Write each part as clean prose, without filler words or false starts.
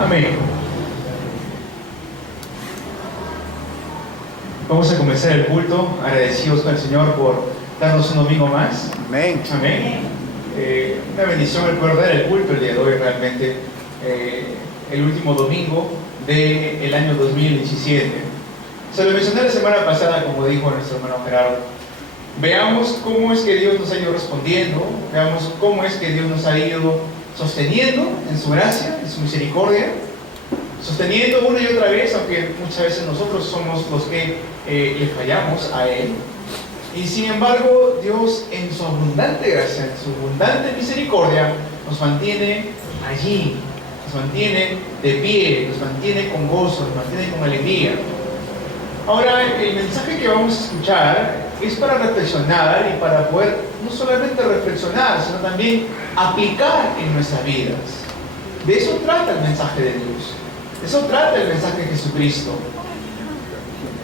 Amén. Vamos a comenzar el culto agradecidos con el Señor por darnos un domingo más. Amén. Amén. Una bendición el poder dar el culto el día de hoy, realmente. El último domingo del año 2017. Se lo mencioné la semana pasada, como dijo nuestro hermano Gerardo. Veamos cómo es que Dios nos ha ido respondiendo, veamos cómo es que Dios nos ha ido sosteniendo en su gracia, en su misericordia, sosteniendo una y otra vez, aunque muchas veces nosotros somos los que le fallamos a Él. Y sin embargo, Dios en su abundante gracia, en su abundante misericordia, nos mantiene allí, nos mantiene de pie, nos mantiene con gozo, nos mantiene con alegría. Ahora, el mensaje que vamos a escuchar es para reflexionar y para poder no solamente reflexionar, sino también aplicar en nuestras vidas. De eso trata el mensaje de Dios. De eso trata el mensaje de Jesucristo.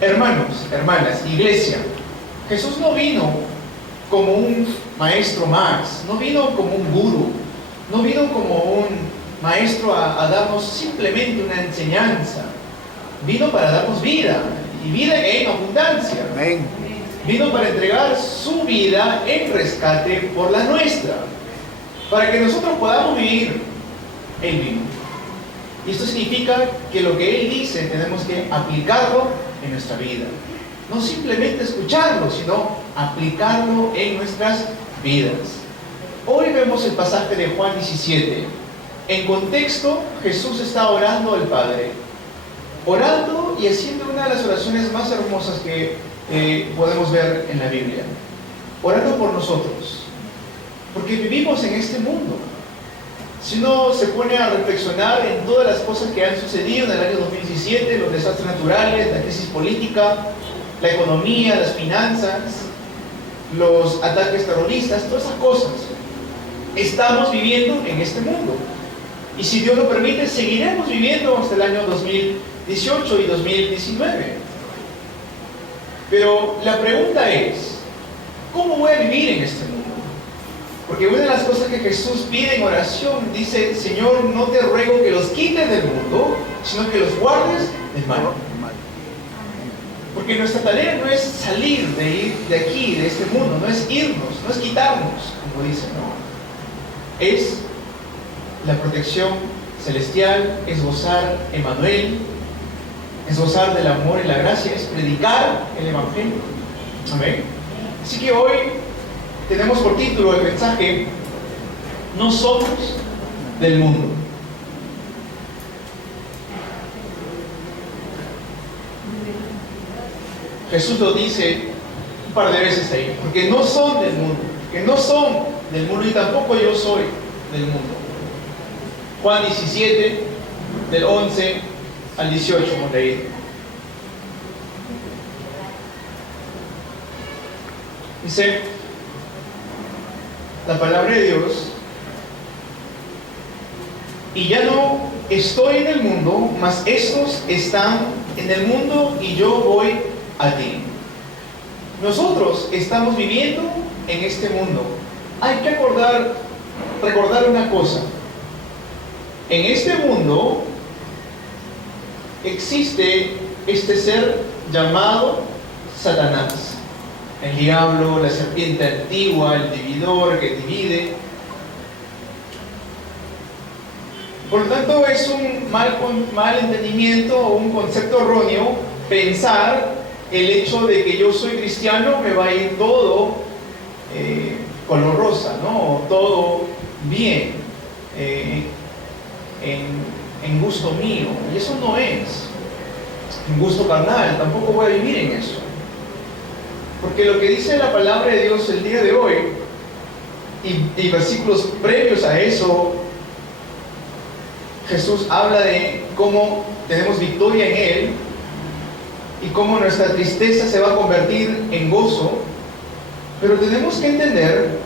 Hermanos, hermanas, iglesia, Jesús no vino como un maestro más, no vino como un gurú, no vino como un maestro a darnos simplemente una enseñanza. Vino para darnos vida, y vida en abundancia. Amén. Vino para entregar su vida en rescate por la nuestra, para que nosotros podamos vivir. Él vino. Y esto significa que lo que Él dice tenemos que aplicarlo en nuestra vida. No simplemente escucharlo, sino aplicarlo en nuestras vidas. Hoy vemos el pasaje de Juan 17. En contexto, Jesús está orando al Padre. Orando y haciendo una de las oraciones más hermosas que podemos ver en la Biblia. Orando por nosotros. Porque vivimos en este mundo. Si uno se pone a reflexionar en todas las cosas que han sucedido en el año 2017, los desastres naturales, la crisis política, la economía, las finanzas, los ataques terroristas, todas esas cosas, estamos viviendo en este mundo. Y si Dios lo permite, seguiremos viviendo hasta el año 2018 y 2019. Pero la pregunta es, ¿cómo voy a vivir en este mundo? Porque una de las cosas que Jesús pide en oración, dice: Señor, no te ruego que los quites del mundo, sino que los guardes del mal. Porque nuestra tarea no es salir de aquí, de este mundo, no es irnos, no es quitarnos, como dice, ¿no? Es la protección celestial, es gozar Emmanuel, es gozar del amor y la gracia, es predicar el Evangelio. Amén. Así que hoy tenemos por título el mensaje: no somos del mundo. Jesús lo dice un par de veces ahí, porque no son del mundo, que no son del mundo y tampoco yo soy del mundo. Juan 17, del 11 al 18, como leí. Dice la palabra de Dios: y ya no estoy en el mundo, mas estos están en el mundo y yo voy a ti. Nosotros estamos viviendo en este mundo. Hay que recordar una cosa. En este mundo existe este ser llamado Satanás, el diablo, la serpiente antigua, el dividor que divide. Por lo tanto, es un mal entendimiento o un concepto erróneo pensar el hecho de que yo soy cristiano me va a ir todo color rosa, ¿no? O todo bien, en gusto mío. Y eso no es en gusto carnal, tampoco voy a vivir en eso. Porque lo que dice la palabra de Dios el día de hoy, y versículos previos a eso, Jesús habla de cómo tenemos victoria en Él y cómo nuestra tristeza se va a convertir en gozo. Pero tenemos que entender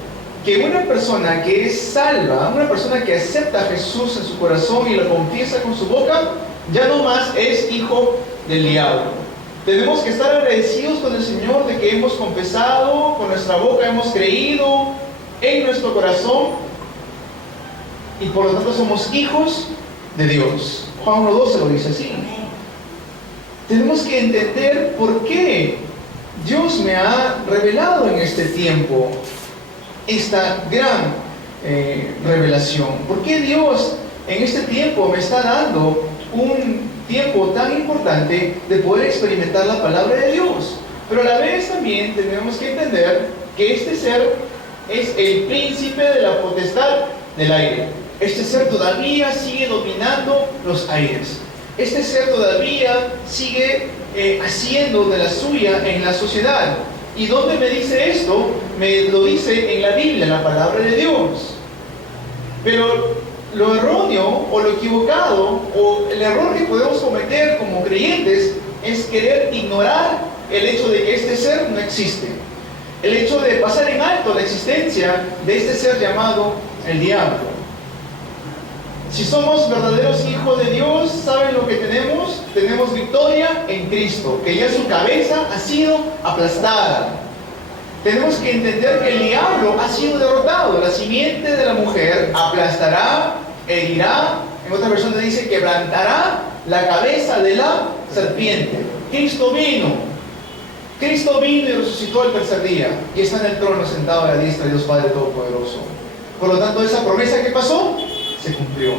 que una persona que es salva, una persona que acepta a Jesús en su corazón y lo confiesa con su boca, ya no más es hijo del diablo. Tenemos que estar agradecidos con el Señor de que hemos confesado, con nuestra boca hemos creído en nuestro corazón, y por lo tanto somos hijos de Dios. Juan 1:12 lo dice así. Tenemos que entender por qué Dios me ha revelado en este tiempo esta gran revelación. ¿Por qué Dios en este tiempo me está dando un tiempo tan importante de poder experimentar la palabra de Dios? Pero a la vez también tenemos que entender que este ser es el príncipe de la potestad del aire. Este ser todavía sigue dominando los aires. Este ser todavía sigue haciendo de la suya en la sociedad. ¿Y dónde me dice esto? Me lo dice en la Biblia, en la palabra de Dios. Pero lo erróneo o lo equivocado o el error que podemos cometer como creyentes es querer ignorar el hecho de que este ser no existe. El hecho de pasar en alto la existencia de este ser llamado el diablo. Si somos verdaderos hijos de Dios, ¿saben lo que tenemos? Tenemos victoria en Cristo, que ya su cabeza ha sido aplastada. Tenemos que entender que el diablo ha sido derrotado. La simiente de la mujer aplastará, herirá, en otra versión dice quebrantará la cabeza de la serpiente. Cristo vino y resucitó el tercer día y está en el trono sentado a la diestra de Dios Padre Todopoderoso. Por lo tanto, esa promesa que pasó se cumplió.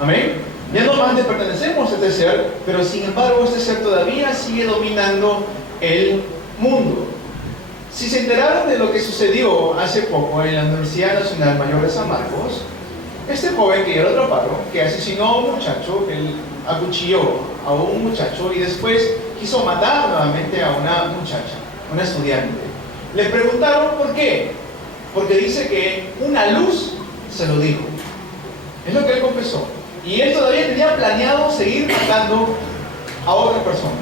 Amén. Ya no más le pertenecemos a este ser, pero sin embargo este ser todavía sigue dominando el mundo. Si se enteraron de lo que sucedió hace poco en la Universidad Nacional Mayor de San Marcos, este joven que ya lo atraparon, que asesinó a un muchacho, él acuchilló a un muchacho y después quiso matar nuevamente a una muchacha, una estudiante. Le preguntaron por qué. Porque dice que una luz se lo dijo. Es lo que él confesó. Y él todavía tenía planeado seguir matando a otras personas.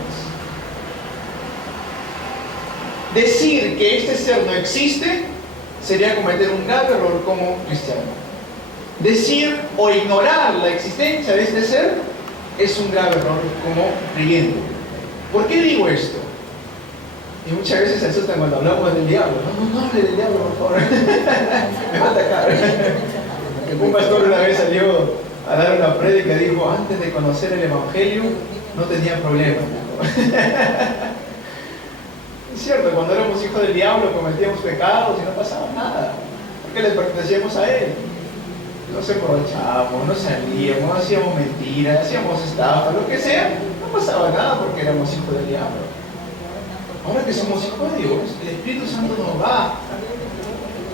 Decir que este ser no existe sería cometer un grave error como cristiano. Decir o ignorar la existencia de este ser es un grave error como creyente. ¿Por qué digo esto? Y muchas veces se asustan cuando hablamos del diablo. No hable del diablo, por favor. Me va a atacar. Un pastor una vez salió a dar una prédica y dijo, antes de conocer el Evangelio, no tenía problemas. Es cierto, cuando éramos hijos del diablo cometíamos pecados y no pasaba nada, porque le pertenecíamos a él. Nos emborrachábamos, nos salíamos, hacíamos mentiras, hacíamos estafas, lo que sea, no pasaba nada porque éramos hijos del diablo. Ahora que somos hijos de Dios, el Espíritu Santo nos va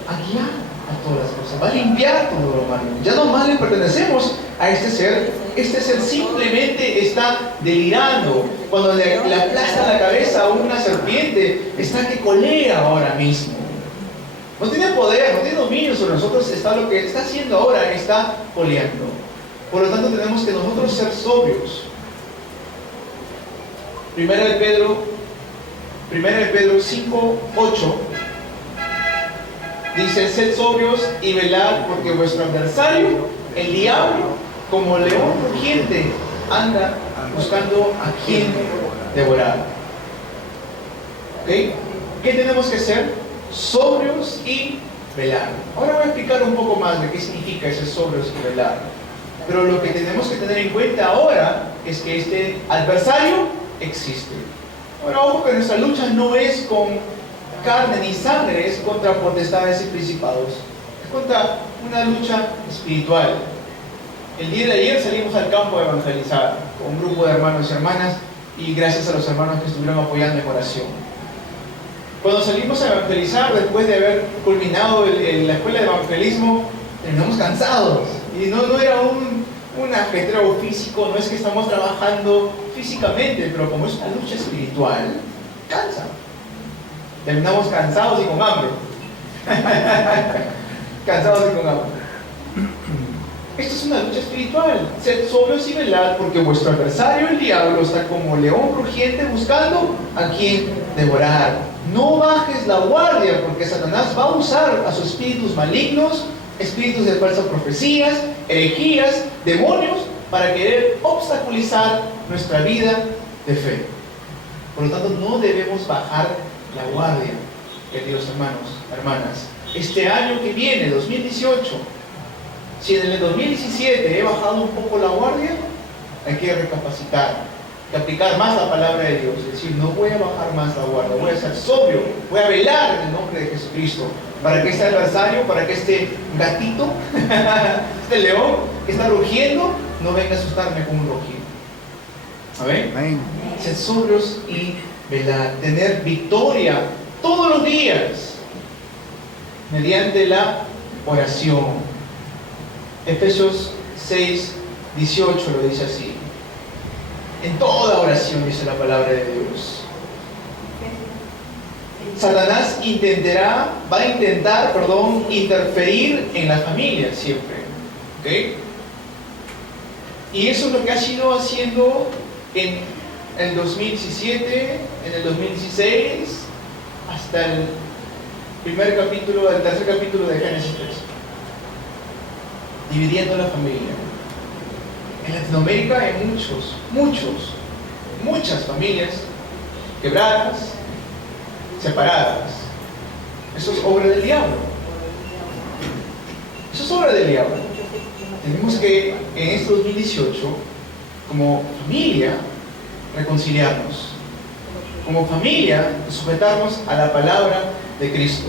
a guiar a todas las cosas, va a limpiar todo lo malo. Ya no más le pertenecemos a este ser simplemente está delirando. Cuando le aplasta la cabeza a una serpiente, está que colea ahora mismo. No tiene poder, no tiene dominio sobre nosotros, está lo que está haciendo ahora, está coleando. Por lo tanto, tenemos que nosotros ser sobrios. Primera de Pedro 5:8 dice, sed sobrios y velad, porque vuestro adversario, el diablo, como león rugiente, anda buscando a quien devorar. ¿Ok? ¿Qué tenemos que hacer? Sobrios y velar. Ahora voy a explicar un poco más de qué significa ese sobrios y velar. Pero lo que tenemos que tener en cuenta ahora es que este adversario existe. Ahora, ojo que nuestra lucha no es con carne ni sangre, es contra potestades y principados. Es contra una lucha espiritual. El día de ayer salimos al campo a evangelizar con un grupo de hermanos y hermanas y gracias a los hermanos que estuvieron apoyando en oración. Cuando salimos a evangelizar, después de haber culminado la escuela de evangelismo, terminamos cansados. Y no era un ajetreo físico, no es que estamos trabajando físicamente, pero como es una lucha espiritual, cansa. Terminamos cansados y con hambre. Cansados y con hambre. Esto es una lucha espiritual. Sed sobrios y velad, porque vuestro adversario, el diablo, está como león rugiente buscando a quien devorar. No bajes la guardia, porque Satanás va a usar a sus espíritus malignos, espíritus de falsas profecías, herejías, demonios, para querer obstaculizar nuestra vida de fe. Por lo tanto, no debemos bajar la guardia, queridos hermanos, hermanas. Este año que viene, 2018, Si en el 2017 he bajado un poco la guardia, hay que recapacitar, que aplicar más la palabra de Dios. Es decir, no voy a bajar más la guardia, voy a ser sobrio, voy a velar en el nombre de Jesucristo, para que este adversario, para que este gatito, este león que está rugiendo, no venga a asustarme con un rugido. ¿Amén? Ser sobrios y velar, tener victoria todos los días mediante la oración. Efesios 6:18 lo dice así. En toda oración dice la palabra de Dios. Satanás va a intentar interferir en la familia siempre. ¿Okay? Y eso es lo que ha sido haciendo en el 2017, en el 2016, hasta el tercer capítulo de Génesis 3. Dividiendo la familia. En Latinoamérica hay muchas familias quebradas, separadas. Eso es obra del diablo. Eso es obra del diablo. Tenemos que en este 2018, como familia, reconciliarnos. Como familia, sujetarnos a la palabra de Cristo.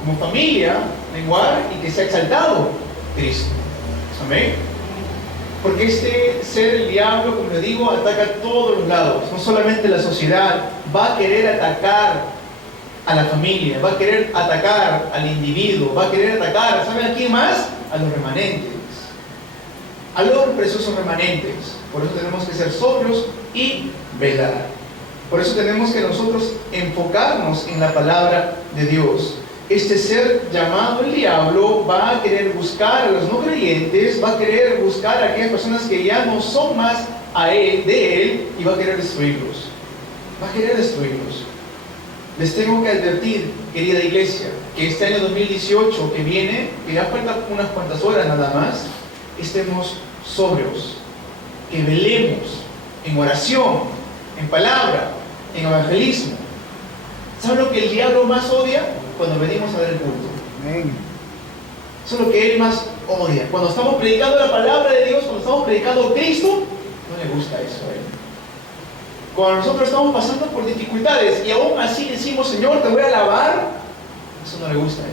Como familia, menguar y que sea exaltado Cristo. Amén. Porque el diablo, como le digo, ataca a todos los lados. No solamente la sociedad, va a querer atacar a la familia, va a querer atacar al individuo, va a querer atacar, ¿saben a quién más? A los remanentes. A los preciosos remanentes. Por eso tenemos que ser sobrios y velar. Por eso tenemos que nosotros enfocarnos en la palabra de Dios. Este ser llamado el diablo va a querer buscar a los no creyentes, va a querer buscar a aquellas personas que ya no son más de él, y va a querer destruirlos. Va a querer destruirlos. Les tengo que advertir, querida iglesia, que este año 2018 que viene, que ya faltan unas cuantas horas nada más, estemos sobrios, que velemos en oración, en palabra, en evangelismo. ¿Saben lo que el diablo más odia? Cuando venimos a dar el culto. Amén. Eso es lo que él más odia. Cuando estamos predicando la palabra de Dios, cuando estamos predicando a Cristo, no le gusta eso a él. Cuando nosotros estamos pasando por dificultades y aún así decimos, Señor, te voy a alabar, eso no le gusta a él.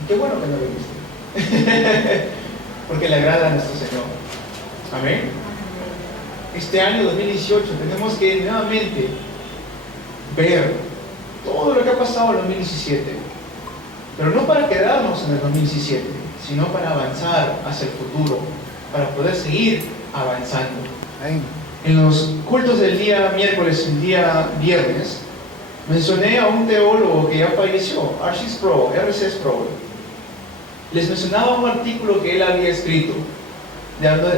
Y qué bueno que no le guste. Porque le agrada a nuestro Señor. Amén. Este año 2018 tenemos que nuevamente ver todo lo que ha pasado en el 2017, pero no para quedarnos en el 2017, sino para avanzar hacia el futuro, para poder seguir avanzando. En los cultos del día miércoles y el día viernes, mencioné a un teólogo que ya falleció, R.C. Sproul. Les mencionaba un artículo que él había escrito,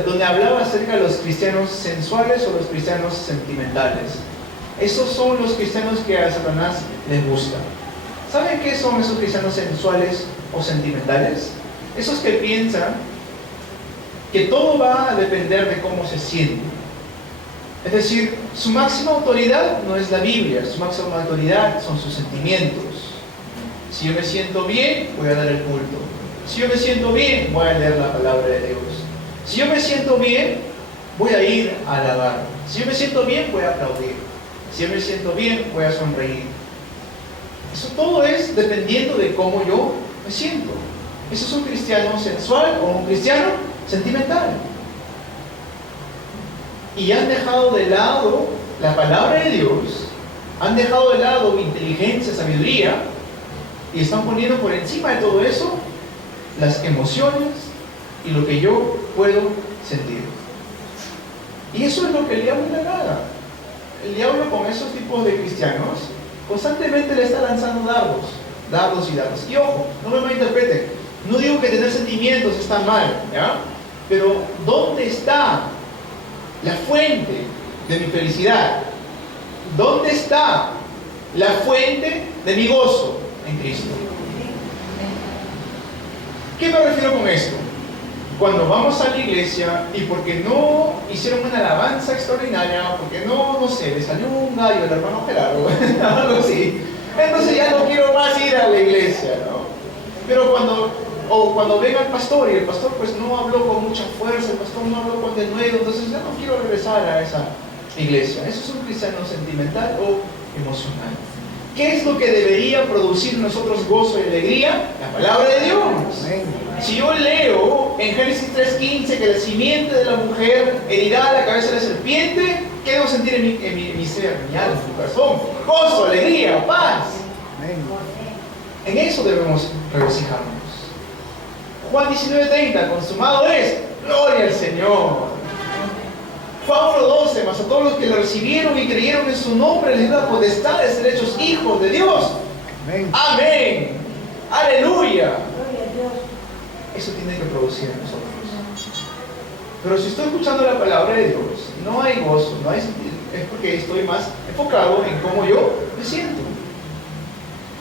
donde hablaba acerca de los cristianos sensuales o los cristianos sentimentales. Esos son los cristianos que a Satanás les gusta. ¿Saben qué son esos cristianos sensuales o sentimentales? Esos que piensan que todo va a depender de cómo se sienten. Es decir, su máxima autoridad no es la Biblia, su máxima autoridad son sus sentimientos. Si yo me siento bien, voy a dar el culto. Si yo me siento bien, voy a leer la palabra de Dios. Si yo me siento bien, voy a ir a alabar. Si yo me siento bien, voy a aplaudir. Si yo me siento bien, voy a sonreír. Eso todo es dependiendo de cómo yo me siento. ¿Eso es un cristiano sensual o un cristiano sentimental? Y han dejado de lado la palabra de Dios, han dejado de lado inteligencia, sabiduría, y están poniendo por encima de todo eso las emociones y lo que yo puedo sentir. Y eso es lo que el diablo le agrada. El diablo con esos tipos de cristianos constantemente le está lanzando dardos y dardos. Y ojo, no me malinterpreten, no digo que tener sentimientos está mal, ¿ya? Pero ¿dónde está la fuente de mi felicidad? ¿Dónde está la fuente de mi gozo? En Cristo. ¿Qué me refiero con esto? Cuando vamos a la iglesia y porque no hicieron una alabanza extraordinaria, porque no sé, le salió un gallo al hermano Gerardo, algo así, entonces ya no quiero más ir a la iglesia, ¿no? Pero cuando venga el pastor y el pastor pues no habló con mucha fuerza, el pastor no habló con denuedo, entonces ya no quiero regresar a esa iglesia. Eso es un cristiano sentimental o emocional. ¿Qué es lo que debería producir en nosotros gozo y alegría? La palabra de Dios. Si yo leo en Génesis 3:15 que la simiente de la mujer herirá la cabeza de la serpiente, ¿qué debo sentir en mi ser, en mi alma, en mi corazón? Gozo, alegría, paz. En eso debemos regocijarnos. Juan 19:30, consumado es, gloria al Señor. Juan 1:12, mas a todos los que le recibieron y creyeron en su nombre les dio la potestad de ser hechos hijos de Dios. Amén. Amén. Aleluya. Eso tiene que producir en nosotros. Pero si estoy escuchando la palabra de Dios, no hay gozo, no hay sentido, es porque estoy más enfocado en cómo yo me siento.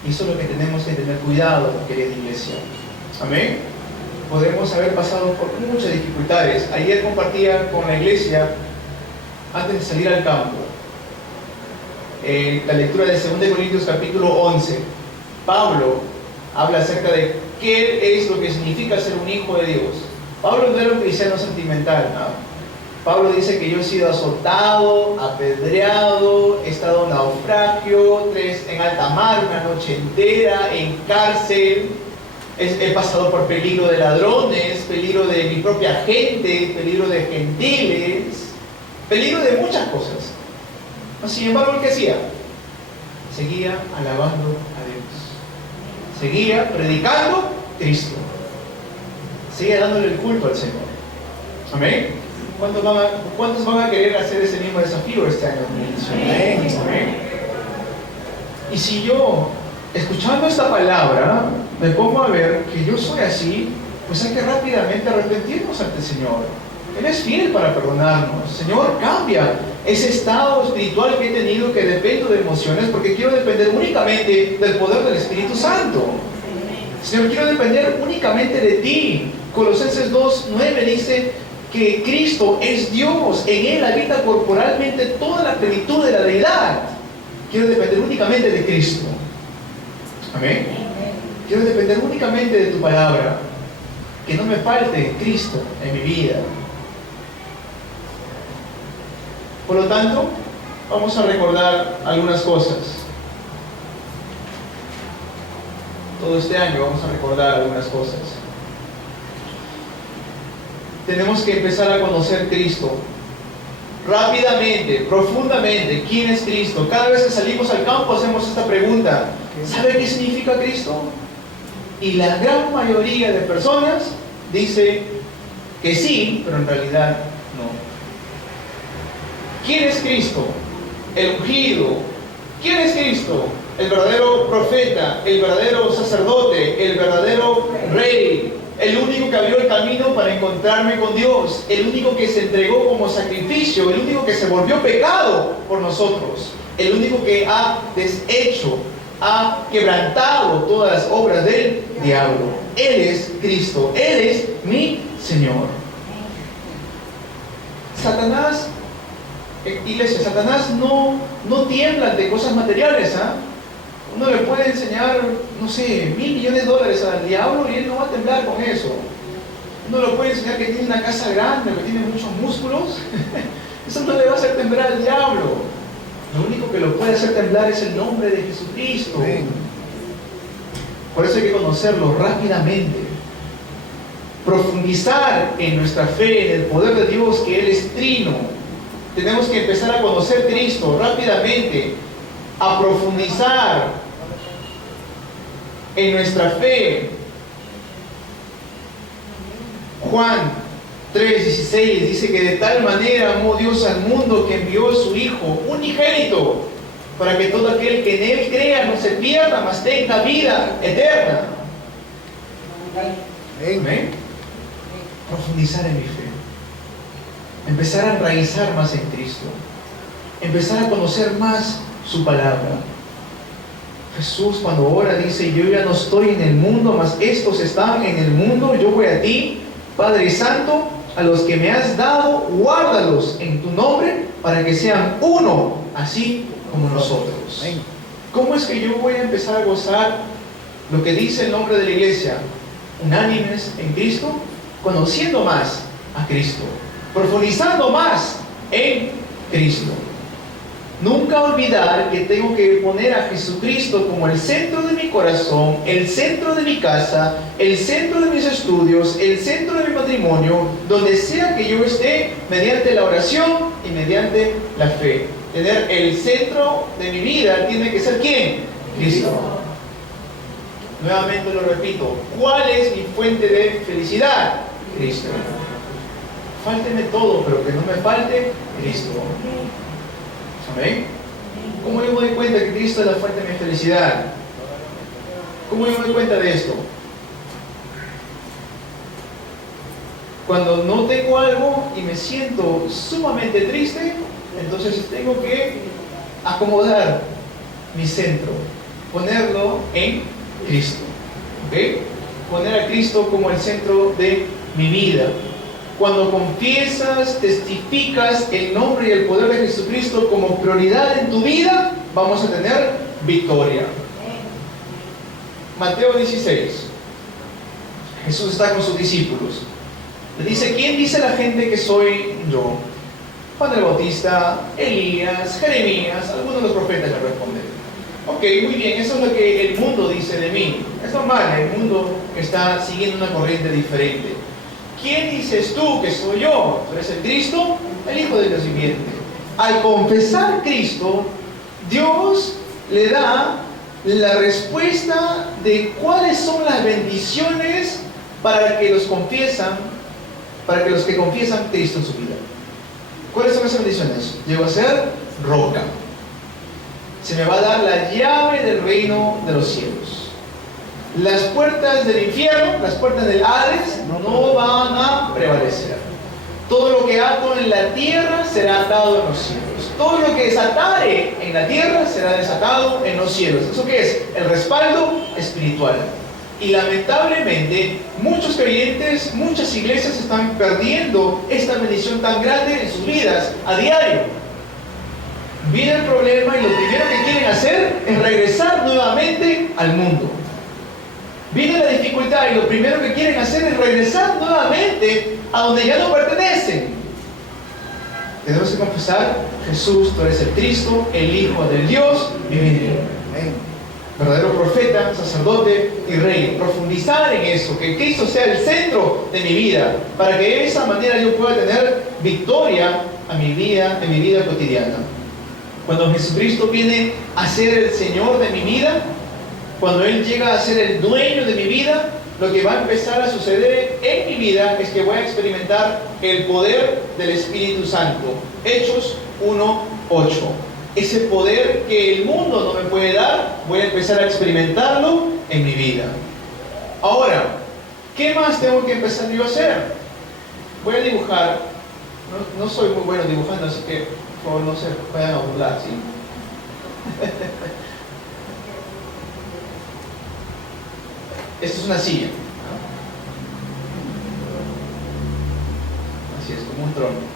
Y eso es lo que tenemos que tener cuidado, querida iglesia. Amén. Podemos haber pasado por muchas dificultades. Ayer compartía con la iglesia, antes de salir al campo, la lectura de 2 Corintios capítulo 11. Pablo habla acerca de qué es lo que significa ser un hijo de Dios. Pablo no era un cristiano sentimental, ¿no? Pablo dice que yo he sido azotado, apedreado, he estado en naufragio, 3 en alta mar, una noche entera, en cárcel, he pasado por peligro de ladrones, peligro de mi propia gente, peligro de gentiles, peligro de muchas cosas. Sin embargo, ¿qué hacía? Seguía alabando a Dios, seguía predicando Cristo, seguía dándole el culto al Señor. Amén. ¿Cuántos van a querer hacer ese mismo desafío este año? Amén. Y si yo, escuchando esta palabra, me pongo a ver que yo soy así, pues hay que rápidamente arrepentirnos ante el Señor. Él es fiel para perdonarnos. Señor, cambia ese estado espiritual que he tenido, que dependo de emociones, porque quiero depender únicamente del poder del Espíritu Santo. Señor, quiero depender únicamente de ti. Colosenses 2:9 dice que Cristo es Dios, en Él habita corporalmente toda la plenitud de la deidad. Quiero depender únicamente de Cristo. Amén. Quiero depender únicamente de tu palabra. Que no me falte Cristo en mi vida. Por lo tanto, vamos a recordar algunas cosas. Todo este año vamos a recordar algunas cosas. Tenemos que empezar a conocer Cristo rápidamente, profundamente. ¿Quién es Cristo? Cada vez que salimos al campo hacemos esta pregunta: ¿sabe qué significa Cristo? Y la gran mayoría de personas dice que sí, pero en realidad no. ¿Quién es Cristo? El ungido. ¿Quién es Cristo? El verdadero profeta, el verdadero sacerdote, el verdadero rey, el único que abrió el camino para encontrarme con Dios, el único que se entregó como sacrificio, el único que se volvió pecado por nosotros, el único que ha deshecho, ha quebrantado todas las obras del diablo. Él es Cristo, Él es mi Señor. Satanás, iglesia, Satanás no tiembla ante cosas materiales, ¿ah? Uno le puede enseñar, no sé, $1,000 millones al diablo y él no va a temblar con eso. Uno le puede enseñar que tiene una casa grande, que tiene muchos músculos. Eso no le va a hacer temblar al diablo. Lo único que lo puede hacer temblar es el nombre de Jesucristo. Por eso hay que conocerlo rápidamente. Profundizar en nuestra fe, en el poder de Dios, que Él es trino. Tenemos que empezar a conocer Cristo rápidamente, a profundizar en nuestra fe. Juan 3:16 dice que de tal manera amó Dios al mundo que envió a su Hijo unigénito, para que todo aquel que en Él crea no se pierda, mas tenga vida eterna. Amén. Profundizar en mi fe, empezar a enraizar más en Cristo, empezar a conocer más su palabra. Jesús, cuando ora, dice: yo ya no estoy en el mundo, mas estos están en el mundo. Yo voy a ti, Padre Santo, a los que me has dado, guárdalos en tu nombre, para que sean uno, así como nosotros. ¿Cómo es que yo voy a empezar a gozar lo que dice el nombre de la iglesia, unánimes en Cristo, conociendo más a Cristo, profundizando más en Cristo. Nunca olvidar que tengo que poner a Jesucristo como el centro de mi corazón, el centro de mi casa, el centro de mis estudios, el centro de mi matrimonio, donde sea que yo esté, mediante la oración y mediante la fe. Tener el centro de mi vida tiene que ser ¿quién? Cristo. Nuevamente lo repito, ¿cuál es mi fuente de felicidad? Cristo. Fálteme todo, pero que no me falte Cristo. ¿Amén? ¿Cómo yo me doy cuenta que Cristo es la fuente de mi felicidad? ¿Cómo yo me doy cuenta de esto? Cuando no tengo algo y me siento sumamente triste, entonces tengo que acomodar mi centro, ponerlo en Cristo. ¿Ok? Poner a Cristo como el centro de mi vida. Cuando confiesas, testificas el nombre y el poder de Jesucristo como prioridad en tu vida, vamos a tener victoria. Mateo 16. Jesús está con sus discípulos. Le dice, ¿quién dice la gente que soy yo? Juan el Bautista, Elías, Jeremías, algunos de los profetas le responden. Ok, muy bien, eso es lo que el mundo dice de mí. Es normal, el mundo está siguiendo una corriente diferente. ¿Quién dices tú que soy yo? ¿Tú eres el Cristo? El Hijo del Dios viviente. Al confesar Cristo, Dios le da la respuesta de cuáles son las bendiciones para que los confiesan, para que los que confiesan Cristo en su vida. ¿Cuáles son esas bendiciones? Llego a ser roca. Se me va a dar la llave del reino de los cielos. Las puertas del infierno, las puertas del Hades, no van a prevalecer. Todo lo que ato en la tierra será atado en los cielos. Todo lo que desatare en la tierra será desatado en los cielos. ¿Eso qué es? El respaldo espiritual. Y lamentablemente, muchos creyentes, muchas iglesias están perdiendo esta bendición tan grande en sus vidas a diario. Viene el problema y lo primero que quieren hacer es regresar nuevamente al mundo. Viene la dificultad y lo primero que quieren hacer es regresar nuevamente a donde ya no pertenecen. Tenemos que confesar, Jesús, tú eres el Cristo, el Hijo del Dios viviente. Verdadero profeta, sacerdote y rey. Profundizar en eso, que Cristo sea el centro de mi vida, para que de esa manera yo pueda tener victoria a mi vida, en mi vida cotidiana. Cuando Jesucristo viene a ser el Señor de mi vida, cuando Él llega a ser el dueño de mi vida, lo que va a empezar a suceder en mi vida es que voy a experimentar el poder del Espíritu Santo. Hechos 1:8. Ese poder que el mundo no me puede dar, voy a empezar a experimentarlo en mi vida. Ahora, ¿qué más tengo que empezar yo a hacer? Voy a dibujar. No soy muy bueno dibujando, así que por favor no se vayan a burlar, ¿sí? Esto es una silla. Así es, como un trono.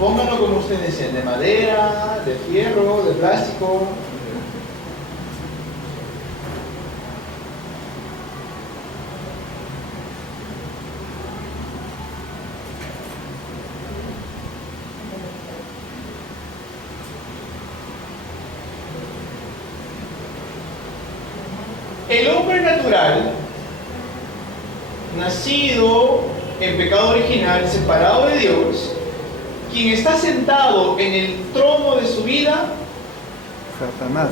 Pónganlo como ustedes deseen, de madera, de fierro, de plástico. El hombre natural, nacido en pecado original, separado de Dios, quien está sentado en el trono de su vida, Satanás.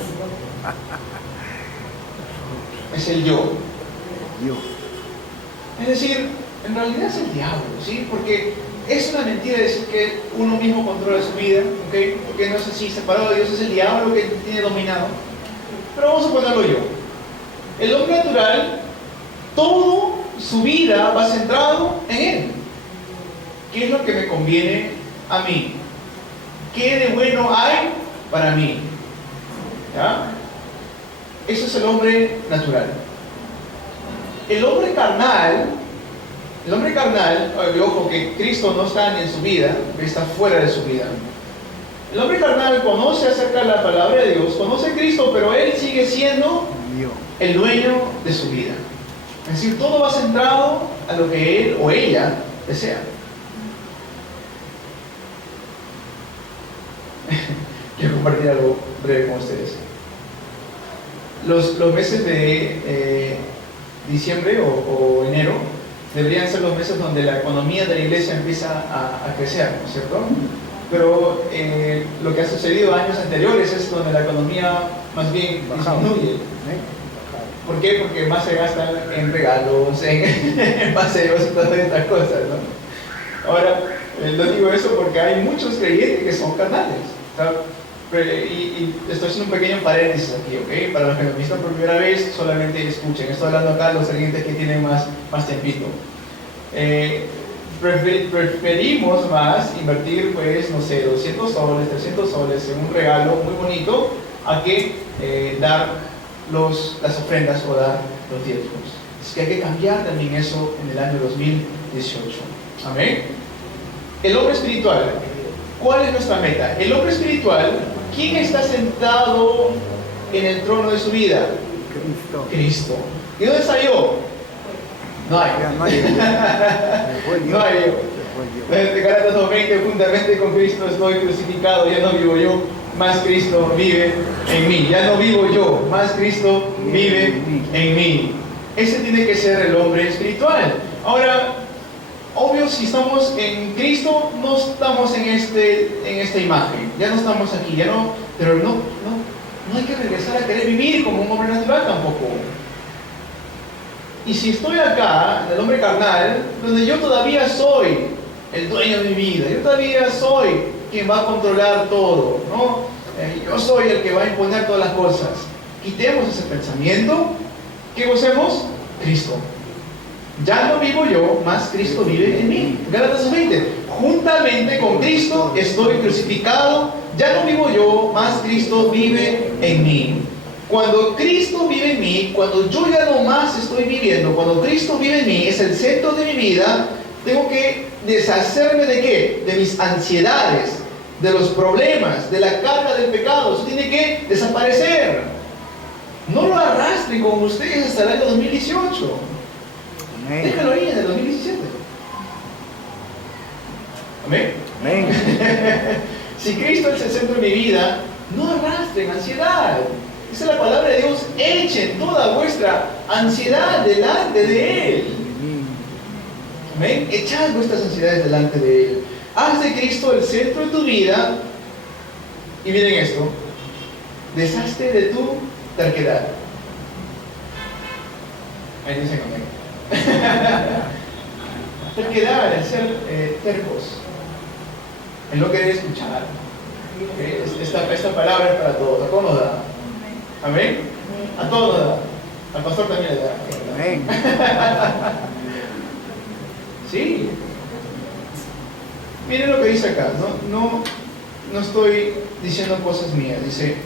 es el yo. Yo. Es decir, en realidad es el diablo, ¿sí? Porque es una mentira decir que uno mismo controla su vida, ¿ok? Porque no es así, separado de Dios es el diablo que tiene dominado. Pero vamos a ponerlo yo. El hombre natural, toda su vida va centrado en él. ¿Qué es lo que me conviene a mí? ¿Qué de bueno hay para mí? ¿Ya? Eso es el hombre natural. El hombre carnal, ojo que Cristo no está ni en su vida, está fuera de su vida. El hombre carnal conoce acerca de la palabra de Dios, conoce a Cristo, pero él sigue siendo Yo. el dueño de su vida. Es decir, todo va centrado a lo que él o ella desea. Quiero compartir algo breve con ustedes. Los meses de diciembre o enero deberían ser los meses donde la economía de la iglesia empieza a crecer, ¿no es cierto? Pero lo que ha sucedido años anteriores es donde la economía más bien disminuye. ¿Por qué? Porque más se gastan en regalos, en paseos y todas estas cosas, ¿no? Ahora, lo digo eso porque hay muchos creyentes que son carnales, ¿sabes? Y estoy haciendo un pequeño paréntesis aquí, ¿ok? Para los que me visitan por primera vez, solamente escuchen. Estoy hablando acá a los creyentes que tienen más tiempito. Preferimos más invertir, pues, no sé, 200 soles, 300 soles en un regalo muy bonito a que dar las ofrendas o dar los diezmos. Es que hay que cambiar también eso en el año 2018. Amén. El hombre espiritual, ¿cuál es nuestra meta? El hombre espiritual, ¿quién está sentado en el trono de su vida? Cristo. Cristo. ¿Y dónde está yo? No hay. Ya no hay. Se fue No hay yo. Se fue yo. Desde Gálatas 2:20, juntamente con Cristo estoy crucificado, ya no vivo yo, más Cristo vive en mí. Ya no vivo yo, más Cristo vive en mí. Ese tiene que ser el hombre espiritual. Ahora, obvio, si estamos en Cristo, no estamos en esta imagen. Ya no estamos aquí, ya no, pero no hay que regresar a querer vivir como un hombre natural tampoco. Y si estoy acá, en el hombre carnal, donde yo todavía soy el dueño de mi vida, yo todavía soy quien va a controlar todo, ¿no? Yo soy el que va a imponer todas las cosas. Quitemos ese pensamiento. ¿Qué gocemos? Cristo. Ya no vivo yo, más Cristo vive en mí. Gálatas 20. Juntamente con Cristo estoy crucificado. Ya no vivo yo, más Cristo vive en mí. Cuando Cristo vive en mí, cuando yo ya no más estoy viviendo, cuando Cristo vive en mí, es el centro de mi vida, tengo que deshacerme ¿de qué? De mis ansiedades, de los problemas, de la carga del pecado. Eso tiene que desaparecer. No lo arrastren con ustedes hasta el año 2018. Déjalo ahí en el 2017. Amén. Amén. Si Cristo es el centro de mi vida, no arrastren ansiedad. Esa es la palabra de Dios. Echen toda vuestra ansiedad delante de Él. Amén. Echad vuestras ansiedades delante de Él. Haz de Cristo el centro de tu vida. Y miren esto. Deshazte de tu terquedad. Ahí dicen amén. Terquedad, el ser tercos, en no querer escuchar. Esta palabra es para todos, a todos nos da. Amén. A todos nos da. Al pastor también le da. Amén. Sí. Miren lo que dice acá. No estoy diciendo cosas mías. Dice: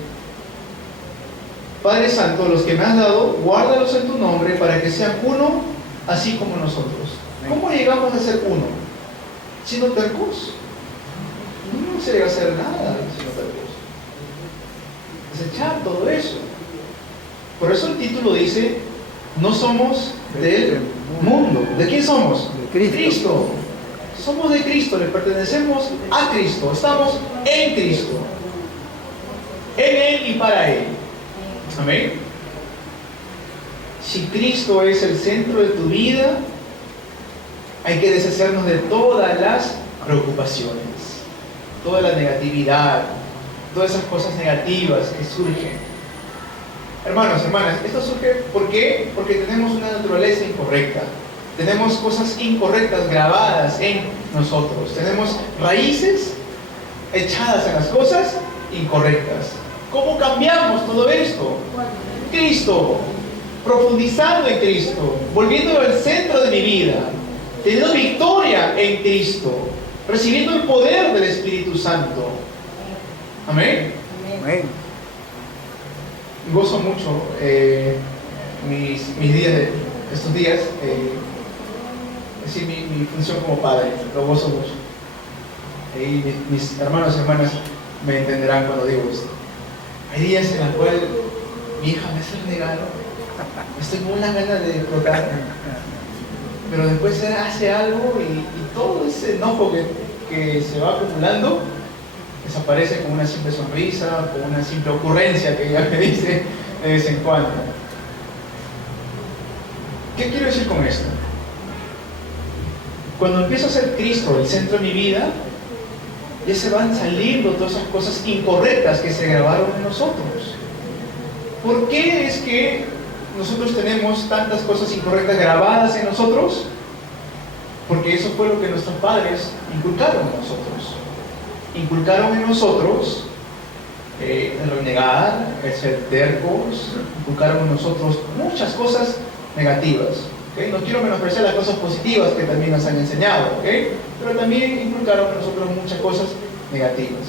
Padre Santo, los que me has dado, guárdalos en tu nombre para que sean uno, así como nosotros. ¿Cómo llegamos a ser uno? Siendo tercos. No se llega a hacer nada siendo tercos. Desechar todo eso. Por eso el título dice: no somos del mundo. ¿De quién somos? De Cristo. Somos de Cristo, le pertenecemos a Cristo. Estamos en Cristo. En Él y para Él. Amén. Si Cristo es el centro de tu vida, hay que deshacernos de todas las preocupaciones, toda la negatividad, todas esas cosas negativas que surgen. Hermanos, hermanas, esto surge ¿por qué? Porque tenemos una naturaleza incorrecta. Tenemos cosas incorrectas grabadas en nosotros. Tenemos raíces echadas en las cosas incorrectas. ¿Cómo cambiamos todo esto? Cristo, profundizando en Cristo, volviéndolo al centro de mi vida, teniendo victoria en Cristo, recibiendo el poder del Espíritu Santo. Amén. Amén. Gozo mucho mis días, estos días, es decir, mi función como padre, lo gozo mucho. Y mis hermanos y hermanas, me entenderán cuando digo esto. Hay días en los cuales mi hija me hace el regalo, estoy con una gana de explotar, pero después hace algo y todo ese enojo que se va acumulando desaparece con una simple sonrisa, con una simple ocurrencia que ella me dice de vez en cuando. ¿Qué quiero decir con esto? Cuando empiezo a ser Cristo el centro de mi vida, ya se van saliendo todas esas cosas incorrectas que se grabaron en nosotros. ¿Por qué es que nosotros tenemos tantas cosas incorrectas grabadas en nosotros? Porque eso fue lo que nuestros padres inculcaron en nosotros. Inculcaron en nosotros el renegar, el ser tercos, inculcaron en nosotros muchas cosas negativas. ¿Okay? No quiero menospreciar las cosas positivas que también nos han enseñado, ¿okay? Pero también inculcaron en nosotros muchas cosas negativas.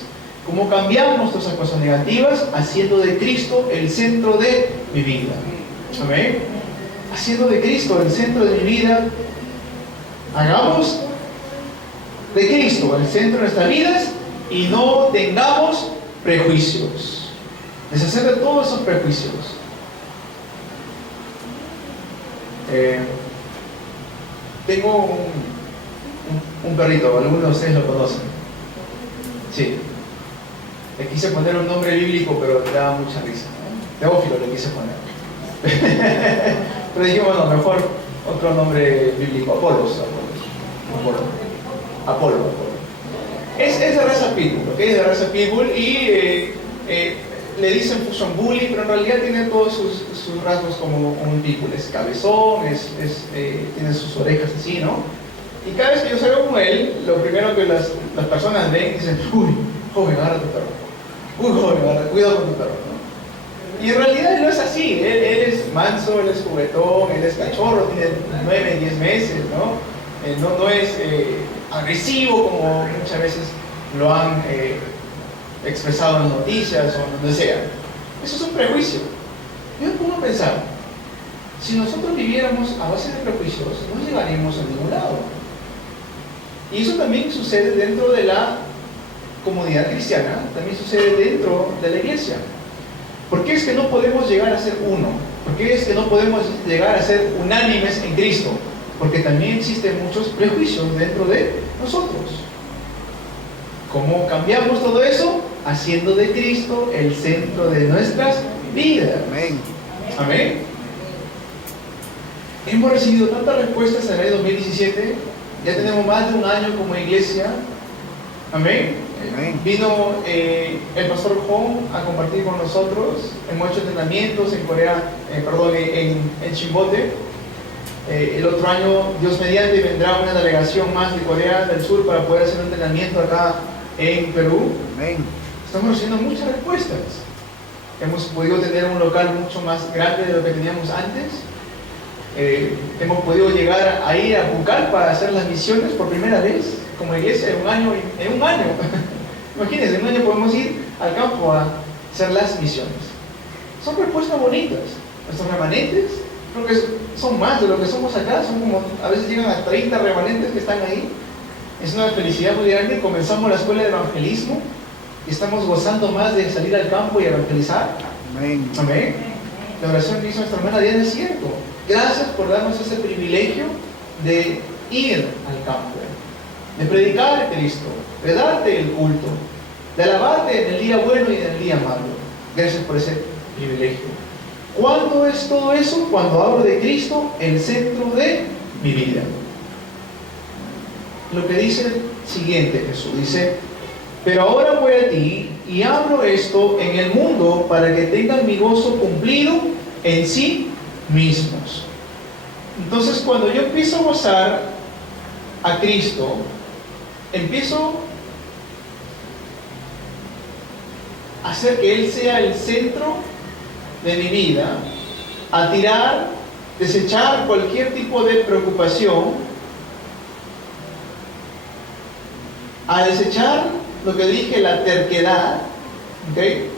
¿Cómo cambiamos todas esas cosas negativas? Haciendo de Cristo el centro de mi vida. ¿Amén? Haciendo de Cristo el centro de mi vida. Hagamos de Cristo el centro de nuestras vidas y no tengamos prejuicios. Deshacer de todos esos prejuicios. Tengo un perrito, algunos de ustedes lo conocen. Sí. Le quise poner un nombre bíblico, pero le daba mucha risa, ¿no? Teófilo le quise poner. Pero dijimos, bueno, mejor otro nombre bíblico, Apolo. Es de raza Pitbull, ¿ok? Es de raza Pitbull y le dicen Fusion Bully, pero en realidad tiene todos sus rasgos como un Pitbull. Es cabezón, tiene sus orejas así, ¿no? Y cada vez que yo salgo con él, lo primero que las personas ven dicen, uy, joven, agarra tu perro. Uy, joven, cuidado con tu perro, ¿no? Y en realidad no es así. Él es manso, él es juguetón, él es cachorro, tiene 9, 10 meses, ¿no? No es agresivo como muchas veces lo han expresado en noticias o donde sea. Eso es un prejuicio. Yo me pongo a pensar, si nosotros viviéramos a base de prejuicios, no llegaríamos a ningún lado. Y eso también sucede dentro de la comunidad cristiana, también sucede dentro de la iglesia. ¿Por qué es que no podemos llegar a ser uno? ¿Por qué es que no podemos llegar a ser unánimes en Cristo? Porque también existen muchos prejuicios dentro de nosotros. ¿Cómo cambiamos todo eso? Haciendo de Cristo el centro de nuestras vidas. Amén. Amén. Hemos recibido tantas respuestas en el año 2017. Ya tenemos más de un año como iglesia. Amén. Amén. Vino el pastor Hong a compartir con nosotros. Hemos hecho entrenamientos en Corea, en Chimbote. El otro año, Dios mediante, vendrá una delegación más de Corea del Sur para poder hacer un entrenamiento acá en Perú. Amén. Estamos recibiendo muchas respuestas. Hemos podido tener un local mucho más grande de lo que teníamos antes. Hemos podido llegar a ir a Bucal para hacer las misiones por primera vez como iglesia en un año. Imagínense, en un año podemos ir al campo a hacer las misiones. Son respuestas bonitas. Nuestros remanentes, creo que son más de lo que somos acá, son como, a veces llegan a 30 remanentes que están ahí. Es una felicidad muy grande. Comenzamos la escuela de evangelismo y estamos gozando más de salir al campo y evangelizar. Amén. Amén. La oración que hizo nuestra hermana Diana es cierto. Gracias por darnos ese privilegio de ir al campo, de predicar a Cristo, de darte el culto, de alabarte en el día bueno y en el día malo. Gracias por ese privilegio. ¿Cuándo es todo eso? Cuando hablo de Cristo, el centro de mi vida. Lo que dice el siguiente Jesús, dice: pero ahora voy a ti y hablo esto en el mundo para que tengan mi gozo cumplido en sí mismos. Entonces, cuando yo empiezo a gozar a Cristo, empiezo a hacer que Él sea el centro de mi vida, a desechar cualquier tipo de preocupación, a desechar lo que dije, la terquedad, ¿okay?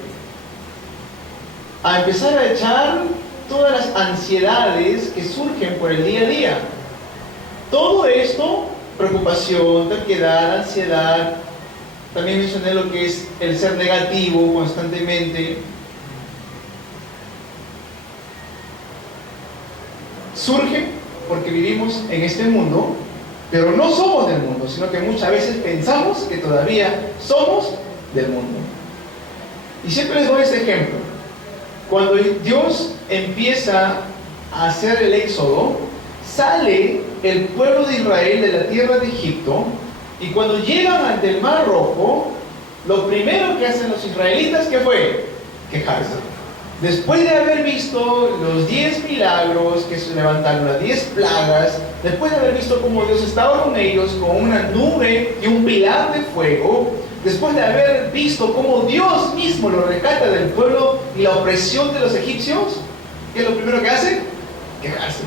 A empezar a echar todas las ansiedades que surgen por el día a día. Todo esto, preocupación, terquedad, ansiedad, También mencioné lo que es el ser negativo constantemente. Surge porque vivimos en este mundo, pero no somos del mundo, sino que muchas veces pensamos que todavía somos del mundo. Y siempre les doy este ejemplo. Cuando Dios empieza a hacer el éxodo, sale el pueblo de Israel de la tierra de Egipto, y cuando llegan ante el Mar Rojo, lo primero que hacen los israelitas, ¿qué fue? Quejarse. Después de haber visto los 10 milagros que se levantaron, las 10 plagas, después de haber visto cómo Dios estaba con ellos con una nube y un pilar de fuego, después de haber visto cómo Dios mismo lo rescata del pueblo y la opresión de los egipcios, ¿qué es lo primero que hace? Quejarse.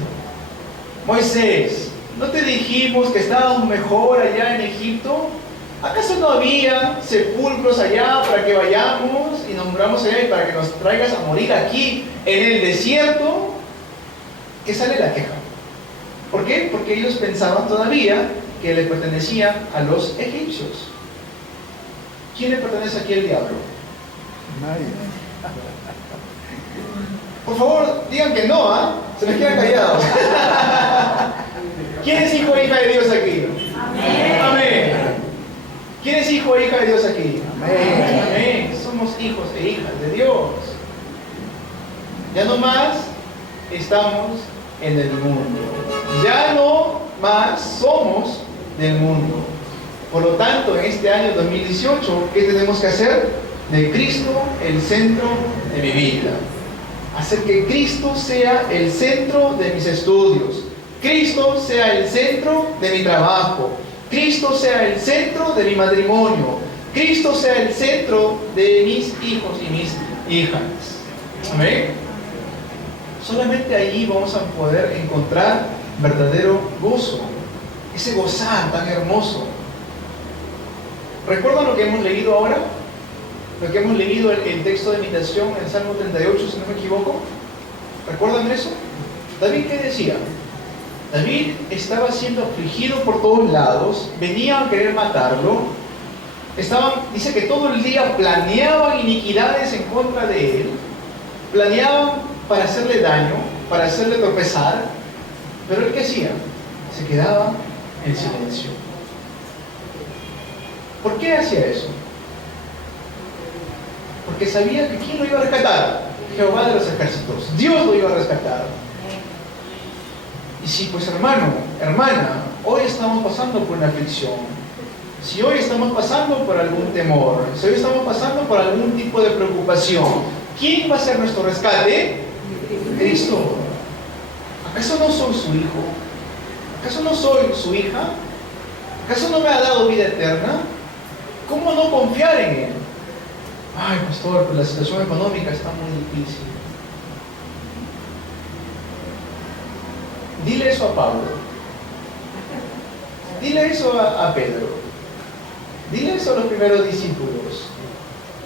Moisés, ¿no te dijimos que estábamos mejor allá en Egipto? ¿Acaso no había sepulcros allá para que vayamos y nos muramos allá y para que nos traigas a morir aquí en el desierto? ¿Qué sale la queja? ¿Por qué? Porque ellos pensaban todavía que le pertenecían a los egipcios. ¿Quién le pertenece aquí al diablo? Nadie. Por favor, digan que no, ¿ah? Se les quedan callados. ¿Quién es hijo e hija de Dios aquí? Amén. Amén. ¿Quién es hijo e hija de Dios aquí? Amén. Amén. Somos hijos e hijas de Dios. Ya no más estamos en el mundo. Ya no más somos del mundo. Por lo tanto, en este año 2018, ¿qué tenemos que hacer? De Cristo el centro de mi vida. Hacer que Cristo sea el centro de mis estudios. Cristo sea el centro de mi trabajo. Cristo sea el centro de mi matrimonio. Cristo sea el centro de mis hijos y mis hijas. Amén. Solamente allí vamos a poder encontrar verdadero gozo. Ese gozar tan hermoso. ¿Recuerdan lo que hemos leído ahora? Lo que hemos leído, el texto de meditación en Salmo 38, si no me equivoco. ¿Recuerdan eso? David, ¿qué decía? David estaba siendo afligido por todos lados, venían a querer matarlo, dice que todo el día planeaban iniquidades en contra de él, planeaban para hacerle daño, para hacerle tropezar, pero él ¿qué hacía? Se quedaba en silencio. ¿Por qué hacía eso? Porque sabía que ¿quién lo iba a rescatar? Jehová de los ejércitos. Dios lo iba a rescatar. Y si pues hermano, hermana, hoy estamos pasando por una aflicción, si hoy estamos pasando por algún temor, si hoy estamos pasando por algún tipo de preocupación, ¿quién va a ser nuestro rescate? Cristo. ¿Acaso no soy su hijo? ¿Acaso no soy su hija? ¿Acaso no me ha dado vida eterna? ¿Cómo no confiar en Él? Ay, pastor, pues la situación económica está muy difícil. Dile eso a Pablo. Dile eso a Pedro. Dile eso a los primeros discípulos.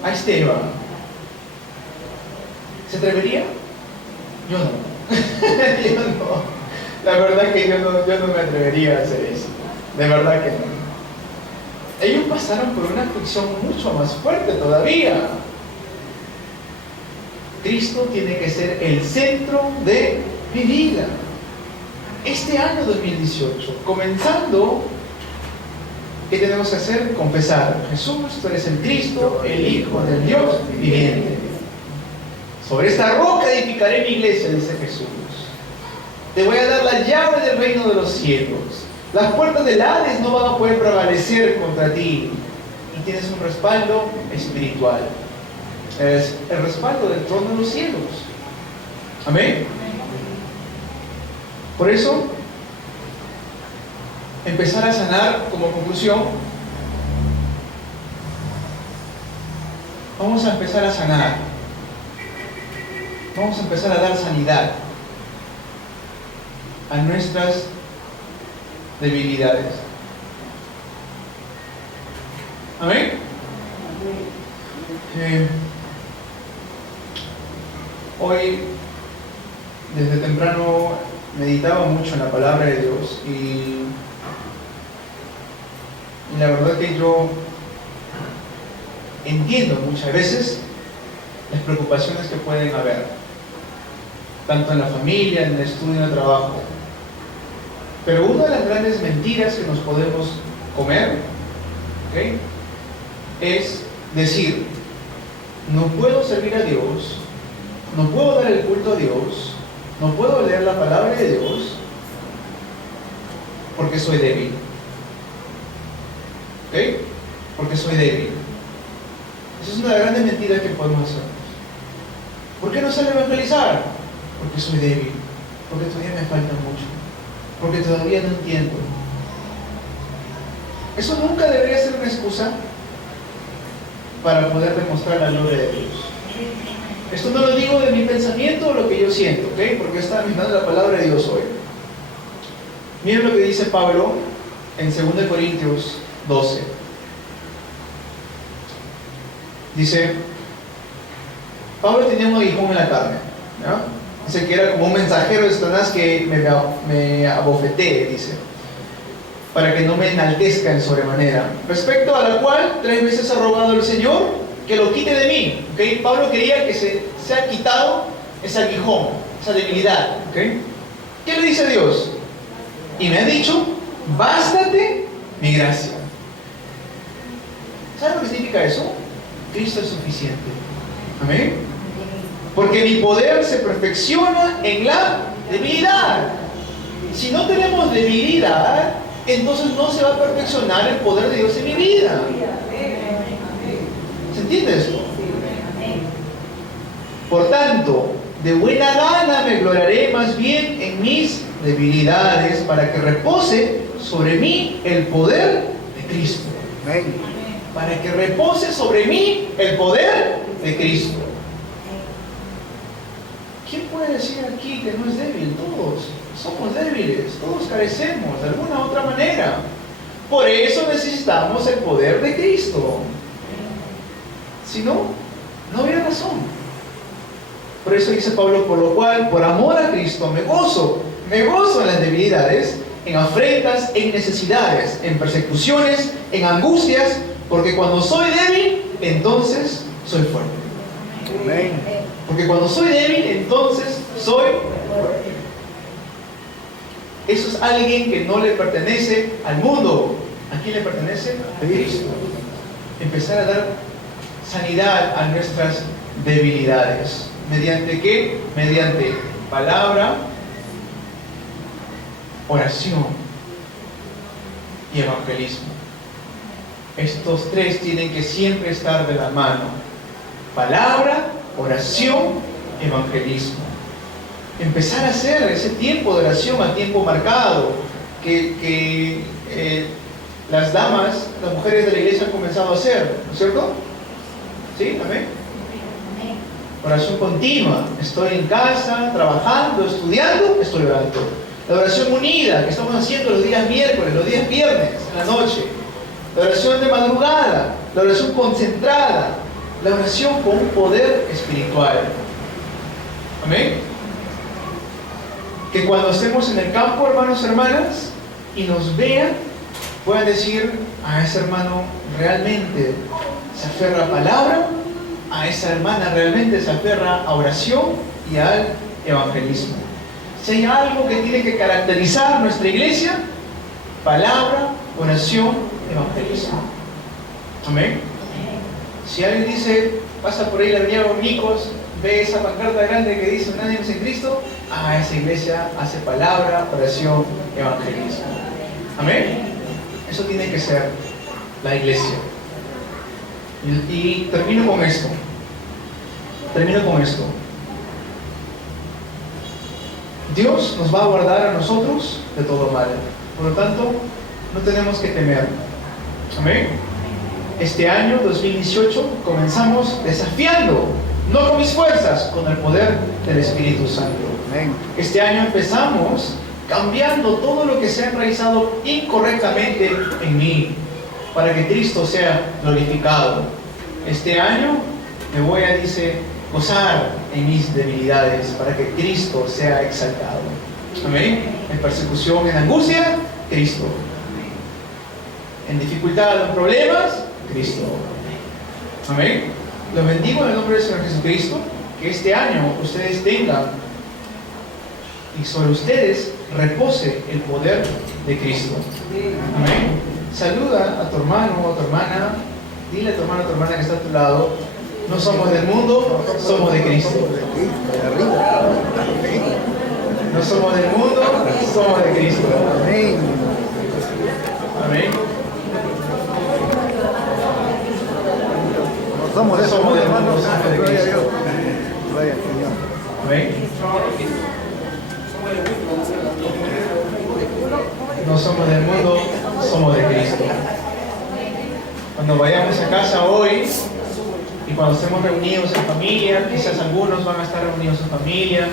A Esteban. ¿Se atrevería? Yo no. Yo no. La verdad que yo no me atrevería a hacer eso. De verdad que no. Ellos pasaron por una aflicción mucho más fuerte todavía. Cristo tiene que ser el centro de mi vida. Este año 2018, comenzando, ¿qué tenemos que hacer? Confesar: Jesús, tú eres el Cristo, el Hijo del Dios viviente. Sobre esta roca edificaré mi iglesia, dice Jesús. Te voy a dar la llave del reino de los cielos. Las puertas del Hades no van a poder prevalecer contra ti. Y tienes un respaldo espiritual. Es el respaldo del trono de los cielos. Amén. Por eso, empezar a sanar como conclusión. Vamos a empezar a sanar. Vamos a empezar a dar sanidad a nuestras debilidades. Amén. Hoy, desde temprano, meditaba mucho en la palabra de Dios y la verdad que yo entiendo muchas veces las preocupaciones que pueden haber, tanto en la familia, en el estudio, en el trabajo. Pero una de las grandes mentiras que nos podemos comer, ¿okay?, es decir: no puedo servir a Dios, no puedo dar el culto a Dios, no puedo leer la palabra de Dios porque soy débil. ¿Ok? Porque soy débil. Esa es una de las grandes mentiras que podemos hacer. ¿Por qué no sale a evangelizar? Porque soy débil, porque todavía me falta mucho, porque todavía no entiendo. Eso nunca debería ser una excusa para poder demostrar la gloria de Dios. Esto no lo digo de mi pensamiento o lo que yo siento, ¿ok? Porque está mirando la palabra de Dios hoy. Miren lo que dice Pablo en 2 Corintios 12. Dice: Pablo tenía un aguijón en la carne, ¿no? Dice que era como un mensajero de Satanás que me abofetee, dice, para que no me enaltezca en sobremanera, respecto a la cual 3 veces ha rogado al Señor que lo quite de mí. ¿Okay? Pablo quería que se ha quitado ese aguijón, esa debilidad. ¿Okay? ¿Qué le dice Dios? Y me ha dicho: bástate mi gracia. ¿Sabes lo que significa eso? Cristo es suficiente. Amén. Porque mi poder se perfecciona en la debilidad. Si no tenemos debilidad, entonces no se va a perfeccionar el poder de Dios en mi vida. ¿Se entiende esto? Por tanto, de buena gana me gloriaré más bien en mis debilidades, para que repose sobre mí el poder de Cristo. Para que repose sobre mí el poder de Cristo. ¿Quién puede decir aquí que no es débil? Todos somos débiles, todos carecemos de alguna u otra manera. Por eso necesitamos el poder de Cristo. Si no, no habría razón. Por eso dice Pablo: por lo cual, por amor a Cristo, me gozo en las debilidades, en afrentas, en necesidades, en persecuciones, en angustias, porque cuando soy débil, entonces soy fuerte. Amén. Porque cuando soy débil, entonces soy fuerte. Eso es alguien que no le pertenece al mundo. ¿A quién le pertenece? A Cristo. Empezar a dar sanidad a nuestras debilidades. ¿Mediante qué? Mediante palabra, oración y evangelismo. Estos 3 tienen que siempre estar de la mano: palabra, oración, evangelismo. Empezar a hacer ese tiempo de oración a tiempo marcado que las damas, las mujeres de la iglesia han comenzado a hacer, ¿no es cierto? ¿Sí? ¿Amén? Oración continua. Estoy en casa, trabajando, estudiando, estoy orando. La oración unida que estamos haciendo los días miércoles, los días viernes, en la noche. La oración de madrugada, la oración concentrada, la oración con un poder espiritual. Amén. Que cuando estemos en el campo, hermanos y hermanas, y nos vean, puedan decir: a ese hermano realmente se aferra a palabra, a esa hermana realmente se aferra a oración y al evangelismo. Si hay algo que tiene que caracterizar nuestra iglesia: palabra, oración, evangelismo. Amén. Si alguien dice, pasa por ahí la avenida Dominicos, ve esa pancarta grande que dice "Unánimes en Cristo", esa iglesia hace palabra, oración, evangelismo. Amén. Eso tiene que ser la iglesia. Y termino con esto. Dios nos va a guardar a nosotros de todo mal. Por lo tanto, no tenemos que temer. Amén. Este año 2018 comenzamos desafiando, no con mis fuerzas, con el poder del Espíritu Santo. Amén. Este año empezamos cambiando todo lo que se ha realizado incorrectamente en mí, para que Cristo sea glorificado. Este año me voy a, gozar en mis debilidades, para que Cristo sea exaltado. Amén. En persecución, en angustia, Cristo. En dificultad, en problemas, Cristo. Amén. Los bendigo en el nombre del Señor Jesucristo. Que este año ustedes tengan y sobre ustedes repose el poder de Cristo. Amén. Saluda a tu hermano o a tu hermana. Dile a tu hermano o a tu hermana que está a tu lado: no somos del mundo, somos de Cristo. No somos del mundo, somos de Cristo. Amén. Amén. No somos de Somos del hermanos. mundo, somos de Gloria a Cristo. Dios. Gloria al Señor. Amén. No somos del mundo, somos de Cristo. Cuando vayamos a casa hoy y cuando estemos reunidos en familia, quizás algunos van a estar reunidos en familia,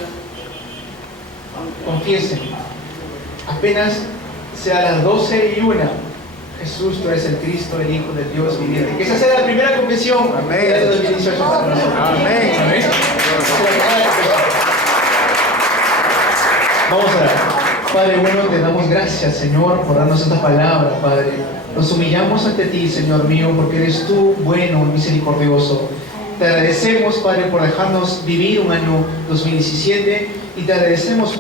confiesen, apenas sea las 12:01, Jesús, tú eres el Cristo, el Hijo del Dios viviente. Que esa sea la primera confesión. Amén. De 2018 para nosotros. Amén. Amén. Vamos a orar. Padre bueno, te damos gracias, Señor, por darnos esta palabra, Padre. Nos humillamos ante ti, Señor mío, porque eres tú bueno y misericordioso. Te agradecemos, Padre, por dejarnos vivir un año 2017 y te agradecemos